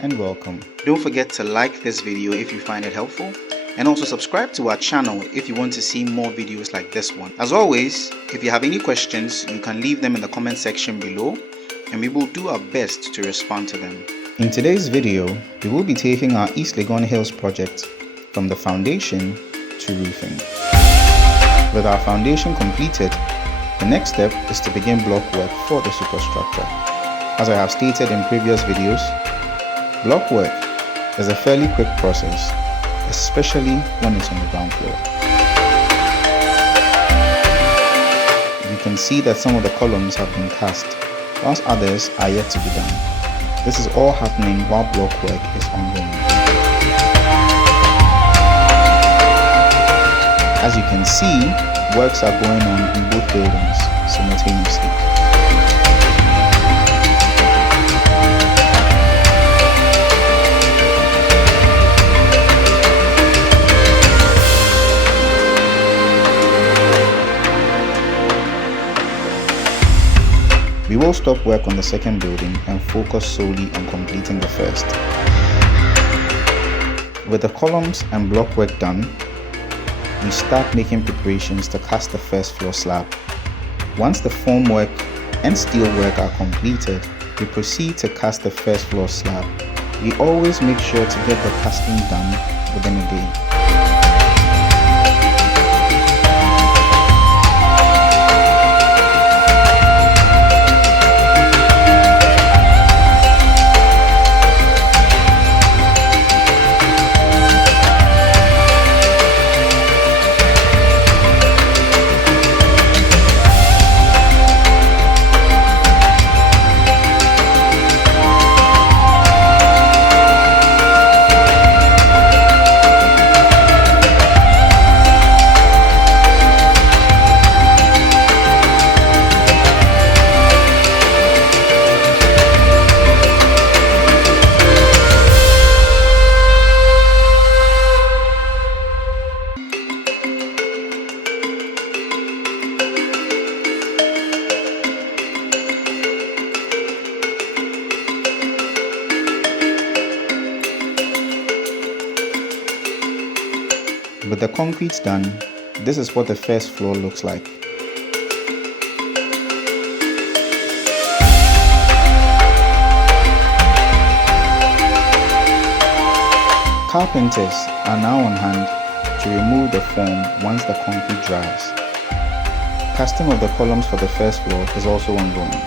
and welcome. Don't forget to like this video if you find it helpful, and also subscribe to our channel if you want to see more videos like this one. As always, if you have any questions, you can leave them in the comment section below and we will do our best to respond to them. In today's video, we will be taking our East Legon Hills project from the foundation to roofing. With our foundation completed, the next step is to begin block work for the superstructure. As I have stated in previous videos, block work is a fairly quick process, especially when it's on the ground floor. You can see that some of the columns have been cast, whilst others are yet to be done. This is all happening while block work is ongoing. As you can see, works are going on in both buildings simultaneously. We will stop work on the second building and focus solely on completing the first. With the columns and block work done, we start making preparations to cast the first floor slab. Once the formwork and steel work are completed, we proceed to cast the first floor slab. We always make sure to get the casting done within a day. With the concrete done, this is what the first floor looks like. Carpenters are now on hand to remove the foam once the concrete dries. Casting of the columns for the first floor is also ongoing.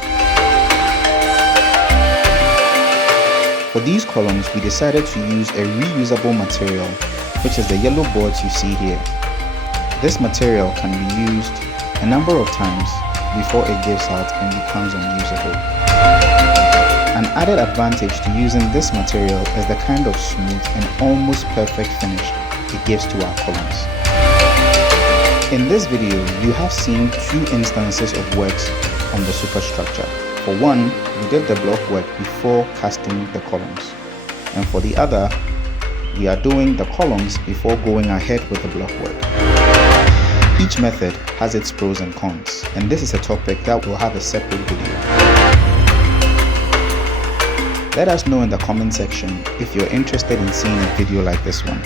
For these columns, we decided to use a reusable material, which is the yellow boards you see here. This material can be used a number of times before it gives out and becomes unusable. An added advantage to using this material is the kind of smooth and almost perfect finish it gives to our columns. In this video, you have seen two instances of works on the superstructure. For one, we did the block work before casting the columns, and for the other, we are doing the columns before going ahead with the block work. Each method has its pros and cons, and this is a topic that will have a separate video. Let us know in the comment section if you're interested in seeing a video like this one.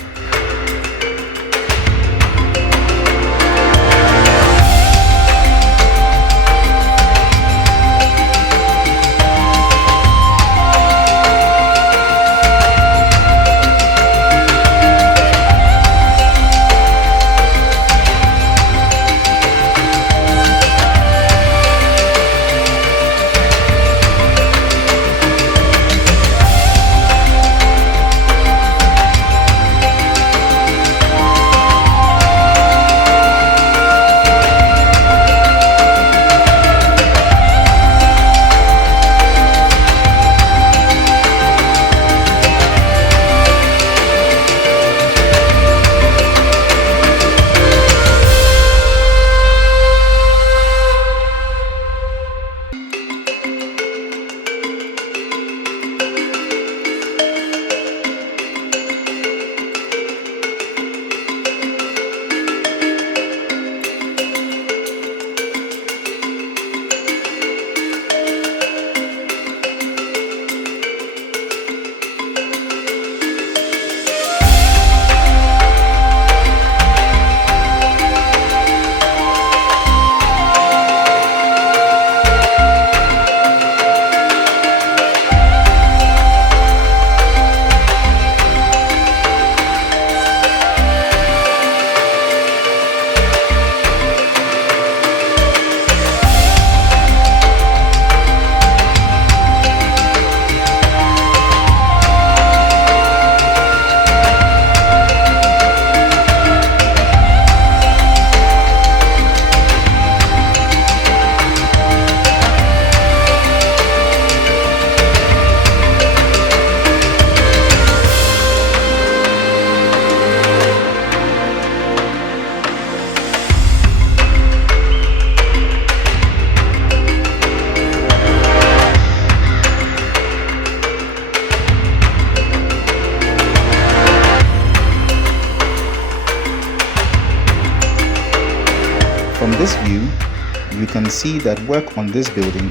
can see that work on this building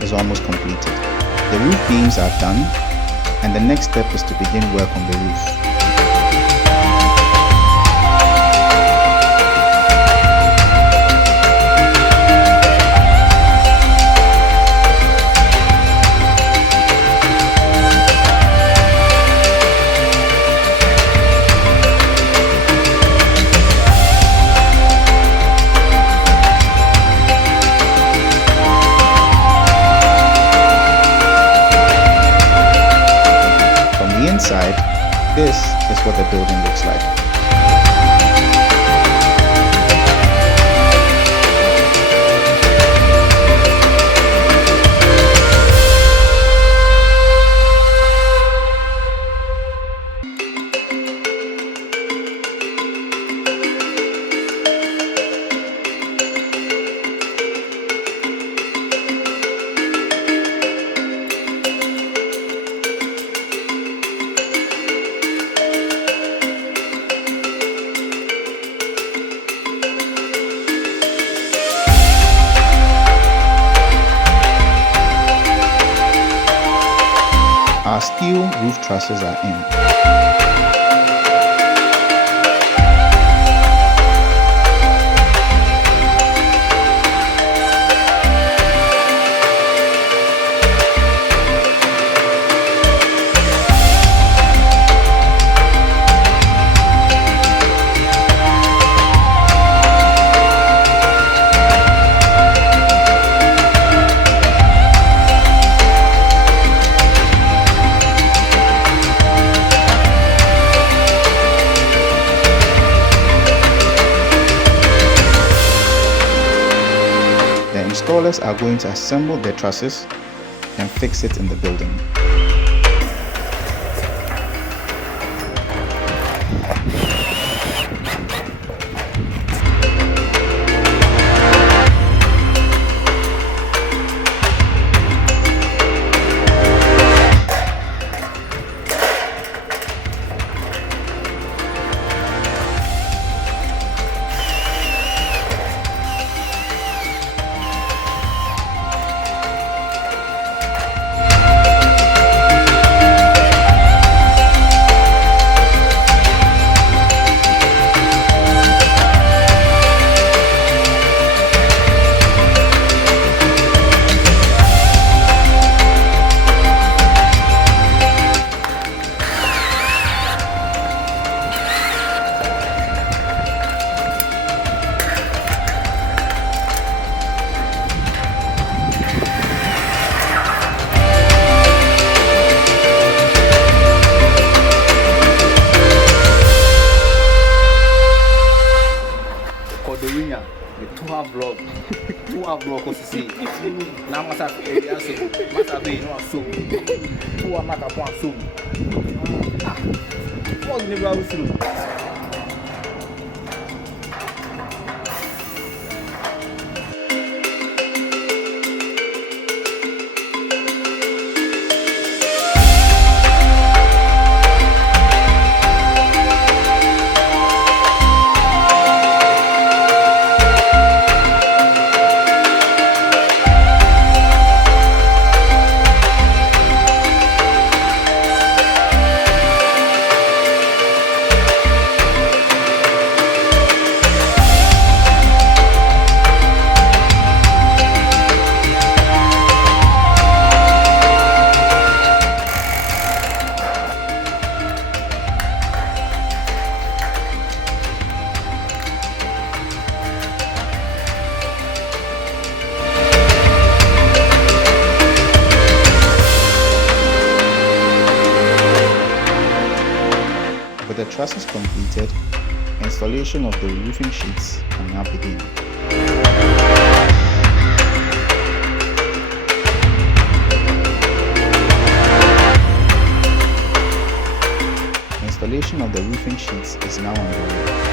is almost completed. The roof beams are done, and the next step is to begin work on the roof. Inside, this is what the building looks like. Our steel roof trusses are in. Installers are going to assemble their trusses and fix it in the building. Block of see. Now must have area soup. Must have been no soup. Who are not upon soup? What never through? With the trusses completed, installation of the roofing sheets can now begin. Installation of the roofing sheets is now underway.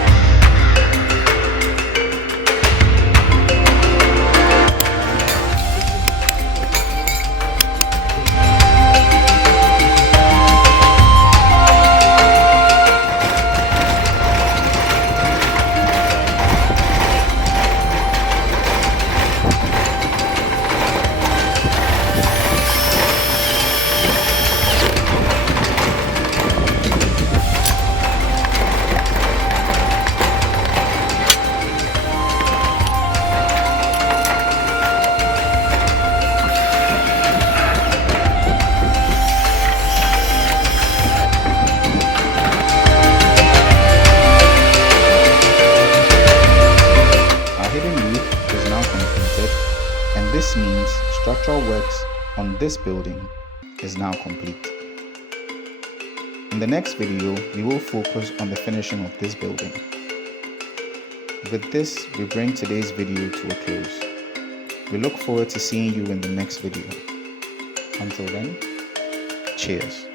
on this building is now complete. In the next video, we will focus on the finishing of this building. With this, we bring today's video to a close. We look forward to seeing you in the next video. Until then, cheers.